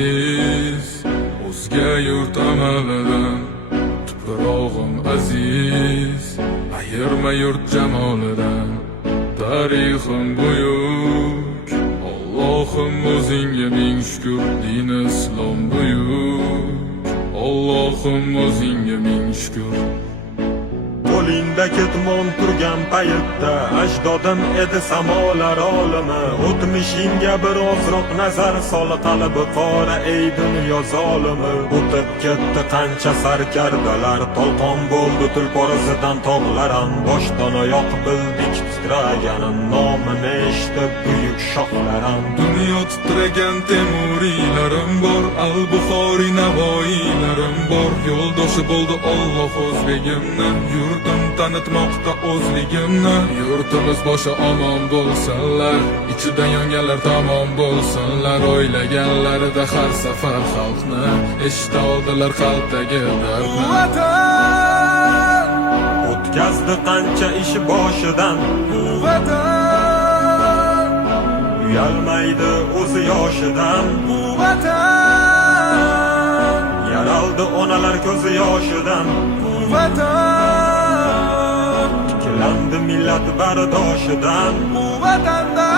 aziz, o'zga yurt amalidan tuprog'im aziz, ayirma yurt jamolidan. Tarixim buyuk, Allohim o'zingga ming shukr, din islom buyuk, Allohim o'zingga ming shukr. Qo'lingda ketmon turgan paytda ajdodim edi samolar olimi. O'tmishingga birozroq nazar sol, qalbi qora ey dunyo zolimi. O'tib ketdi qancha sarkardalar, tolqon bo'ldi tulporizidan tog'laram. Boshdan oyoq bildik titraganim, nomini eshitib buyuk shohlarim. Dunyo titragan temuriylarim bor, al-Buxoriy navoiylarim bor. Yo'ldoshi bo'ldi Alloh o'zligimni, yurtim tanitmoqda o'zligimni. Yurtimiz boshi omon bo'lsinlar, ichidan yonganlar tamom bo'lsinlar. O'ylaganlarida har safar xalqni eshita oldilar qalbdagi dardni. Vatan O'tkazdi qancha ish boshidan, vatan uyalmaydi o'zi yoshidan. vatan Yaraldi onalar ko'zi yoshidan, vatan tiklandi millat bardoshidan. vatanda